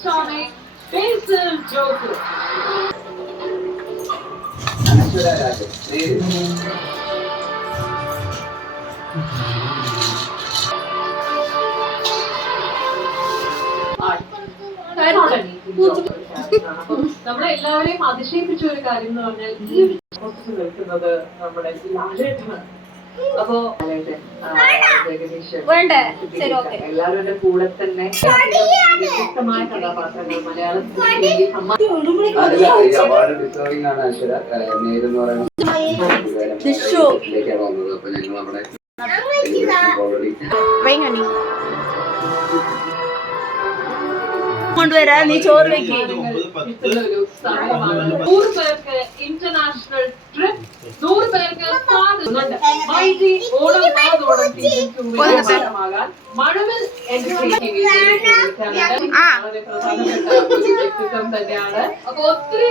electronic Basil Joker. നമ്മളെല്ലാവരെയും അതിശയിപ്പിച്ച ഒരു കാര്യം എന്ന് പറഞ്ഞാൽ ഈ നിൽക്കുന്നത് നമ്മുടെ ലാലേട്ടനാണ്. അപ്പോ എല്ലാവരുടെ കൂടെ തന്നെ വ്യത്യസ്തമായ കഥാപാത്രങ്ങൾ മലയാളത്തിൽ കൊണ്ടുവരാ നീ ചോറ് വെക്ക്. 100 പേർക്ക് ഇന്റർനാഷണൽ ട്രിപ്പ്, 100 പേർക്ക് മൈറ്റി ഓണം ആഘോഷം സീസൺ 2 ഭാഗമാകാൻ മഴവിൽ എന്റർടൈനിംഗ് വളരെ പ്രധാനപ്പെട്ട ഒരു വ്യക്തിത്വം തന്നെയാണ്. അപ്പൊ ഒത്തിരി